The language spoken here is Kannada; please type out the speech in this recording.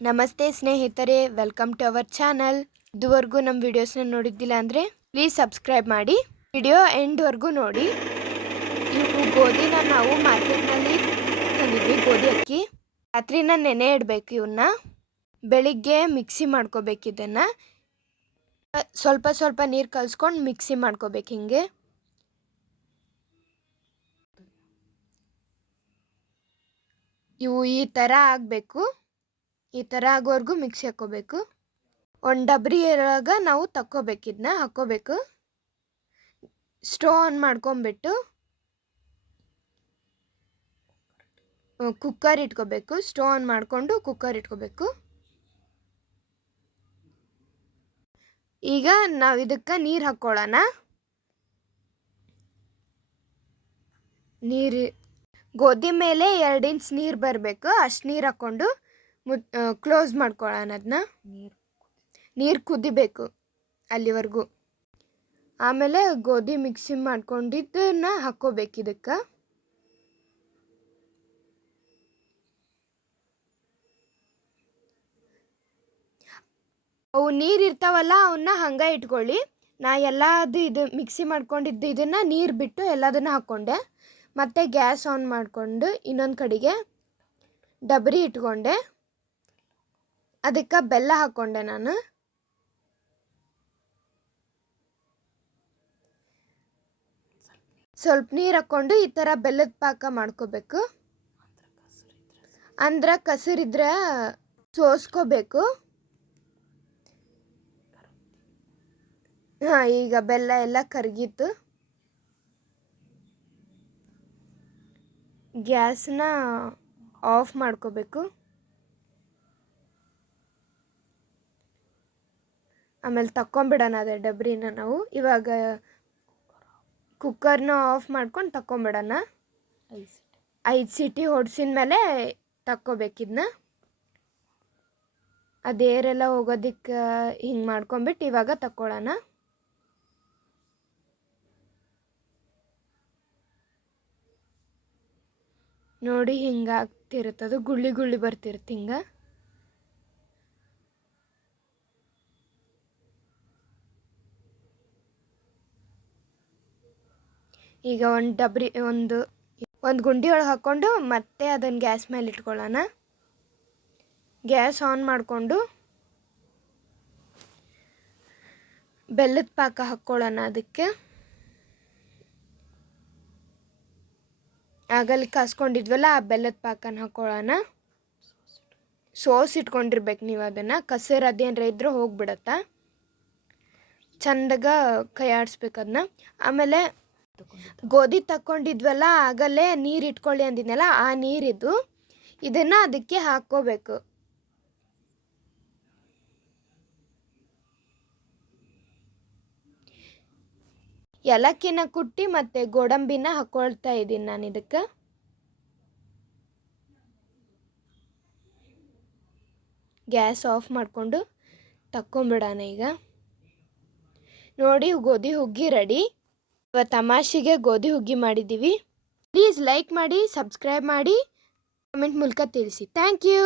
ನಮಸ್ತೆ ಸ್ನೇಹಿತರೆ ವೆಲ್ಕಮ್ ಟು ಅವರ್ ಚಾನಲ್ ಇದುವರೆಗೂ ನಮ್ಮ ವಿಡಿಯೋಸ್ನ ನೋಡಿದ್ದಿಲ್ಲ ಅಂದರೆ ಪ್ಲೀಸ್ ಸಬ್ಸ್ಕ್ರೈಬ್ ಮಾಡಿ. ವಿಡಿಯೋ ಎಂಡ್ವರೆಗೂ ನೋಡಿ. ಇವು ಗೋಧಿನ ನಾವು ಮಾರ್ಕೆಟ್ನಲ್ಲಿ ತಂದಿದ್ವಿ, ಗೋಧಿ ಅಕ್ಕಿ. ರಾತ್ರಿನ ನೆನೆ ಇಡಬೇಕು ಇವನ್ನ ಬೆಳಿಗ್ಗೆ ಮಿಕ್ಸಿ ಮಾಡ್ಕೋಬೇಕು ಇದನ್ನು. ಸ್ವಲ್ಪ ಸ್ವಲ್ಪ ನೀರು ಕಲಿಸ್ಕೊಂಡು ಮಿಕ್ಸಿ ಮಾಡ್ಕೋಬೇಕು ಹಿಂಗೆ. ಇವು ಈ ಥರ ಆಗಬೇಕು. ಈ ಥರ ಆಗೋವರೆಗೂ ಮಿಕ್ಸಿ ಹಾಕ್ಕೋಬೇಕು ಒಂದು ಡಬ್ರಿ ಇರುವಾಗ ನಾವು ತಕ್ಕೋಬೇಕು ಇದನ್ನ ಹಾಕ್ಕೋಬೇಕು ಸ್ಟೋವ್ ಆನ್ ಮಾಡ್ಕೊಂಬಿಟ್ಟು ಕುಕ್ಕರ್ ಇಟ್ಕೋಬೇಕು. ಸ್ಟೋವ್ ಆನ್ ಮಾಡಿಕೊಂಡು ಕುಕ್ಕರ್ ಇಟ್ಕೋಬೇಕು. ಈಗ ನಾವು ಇದಕ್ಕೆ ನೀರು ಹಾಕ್ಕೊಳ್ಳೋಣ. ನೀರು, ಗೋಧಿ ಮೇಲೆ ಎರಡು ಇಂಚ್ ನೀರು ಬರಬೇಕು. ಅಷ್ಟು ನೀರು ಹಾಕ್ಕೊಂಡು ಮುತ್ ಕ್ಲೋಸ್ ಮಾಡ್ಕೊಳ್ಳೋಣ ಅದನ್ನ ನೀರು ನೀರು ಕುದಿಬೇಕು ಅಲ್ಲಿವರೆಗೂ. ಆಮೇಲೆ ಗೋಧಿ ಮಿಕ್ಸಿ ಮಾಡ್ಕೊಂಡಿದ್ದನ್ನ ಹಾಕ್ಕೋಬೇಕು ಇದಕ್ಕೆ. ಅವು ನೀರು ಇರ್ತಾವಲ್ಲ ಅವನ್ನ ಹಂಗೆ ಇಟ್ಕೊಳ್ಳಿ. ನಾ ಎಲ್ಲದು ಇದು ಮಿಕ್ಸಿ ಮಾಡ್ಕೊಂಡಿದ್ದು ಇದನ್ನು ನೀರು ಬಿಟ್ಟು ಎಲ್ಲದನ್ನು ಹಾಕ್ಕೊಂಡೆ. ಮತ್ತು ಗ್ಯಾಸ್ ಆನ್ ಮಾಡಿಕೊಂಡು ಇನ್ನೊಂದು ಕಡೆಗೆ ಡಬರಿ ಇಟ್ಕೊಂಡೆ. ಅದಕ್ಕೆ ಬೆಲ್ಲ ಹಾಕ್ಕೊಂಡೆ ನಾನು. ಸ್ವಲ್ಪ ನೀರು ಹಾಕ್ಕೊಂಡು ಈ ಥರ ಬೆಲ್ಲದ ಪಾಕ ಮಾಡ್ಕೋಬೇಕು. ಅಂದ್ರೆ ಕಸರಿದ್ರೆ ಸೋಸ್ಕೋಬೇಕು. ಹಾಂ, ಈಗ ಬೆಲ್ಲ ಎಲ್ಲ ಕರಗಿತ್ತು. ಗ್ಯಾಸ್ನ ಆಫ್ ಮಾಡ್ಕೋಬೇಕು. ಆಮೇಲೆ ತಕ್ಕೊಂಬಿಡೋಣ ಅದೇ ಡಬ್ರಿನ ನಾವು. ಇವಾಗ ಕುಕ್ಕರ್ನ ಆಫ್ ಮಾಡ್ಕೊಂಡು ತಕ್ಕೊಂಬಿಡೋಣ. ಐದು ಸಿಟಿ ಹೊಡ್ಸಿದ ಮೇಲೆ ತಕ್ಕೋಬೇಕಿದ್ನ ಅದೇರೆಲ್ಲ ಹೋಗೋದಕ್ಕೆ ಹಿಂಗೆ ಮಾಡ್ಕೊಂಬಿಟ್ಟು ಇವಾಗ ತಕ್ಕೊಳ್ಳೋಣ ನೋಡಿ ಹಿಂಗೆ ಗುಳ್ಳಿ ಗುಳ್ಳಿ ಬರ್ತಿರುತ್ತೆ ಹಿಂಗೆ. ಈಗ ಒಂದು ಡಬ್ರಿ, ಒಂದು ಒಂದು ಗುಂಡಿ ಒಳಗೆ ಹಾಕ್ಕೊಂಡು ಮತ್ತೆ ಅದನ್ನು ಗ್ಯಾಸ್ ಮೇಲೆ ಇಟ್ಕೊಳ್ಳೋಣ. ಗ್ಯಾಸ್ ಆನ್ ಮಾಡಿಕೊಂಡು ಬೆಲ್ಲದ ಪಾಕ ಹಾಕ್ಕೊಳ್ಳೋಣ ಅದಕ್ಕೆ. ಆಗಲ್ಲಿ ಕಾಸ್ಕೊಂಡಿದ್ವಲ್ಲ, ಆ ಬೆಲ್ಲದ ಪಾಕನ ಹಾಕ್ಕೊಳ್ಳೋಣ. ಸೋಸ್ ಇಟ್ಕೊಂಡಿರ್ಬೇಕು ನೀವು ಅದನ್ನು. ಕಸರು ಅದೇನರ ಇದ್ರೆ ಹೋಗಿಬಿಡತ್ತ. ಚಂದಾಗ ಕೈ ಆಡಿಸ್ಬೇಕು ಅದನ್ನ ಆಮೇಲೆ ಗೋಧಿ ತಕ್ಕೊಂಡಿದ್ವಲ್ಲ ಆಗಲ್ಲೇ ನೀರು ಇಟ್ಕೊಳ್ಳಿ ಅಂದಿದ್ನಲ್ಲ, ಆ ನೀರಿದು ಇದನ್ನ ಅದಕ್ಕೆ ಹಾಕ್ಕೋಬೇಕು. ಎಲಕ್ಕಿನ ಕುಟ್ಟಿ ಮತ್ತೆ ಗೋಡಂಬಿನ ಹಾಕೊಳ್ತಾ ಇದ್ದೀನಿ ನಾನು ಇದಕ್ಕೆ. ಗ್ಯಾಸ್ ಆಫ್ ಮಾಡಿಕೊಂಡು ತಕ್ಕೊಂಬಿಡೋಣ ಈಗ. ನೋಡಿ, ಗೋಧಿ ಹುಗ್ಗಿ ರೆಡಿ. ತಮಾಷೆಗೆ ಗೋಧಿ ಹುಗ್ಗಿ ಮಾಡಿದ್ದೀವಿ. ಪ್ಲೀಸ್ ಲೈಕ್ ಮಾಡಿ ಸಬ್ಸ್ಕ್ರೈಬ್ ಮಾಡಿ ಕಮೆಂಟ್ ಮೂಲಕ ತಿಳಿಸಿ. Thank you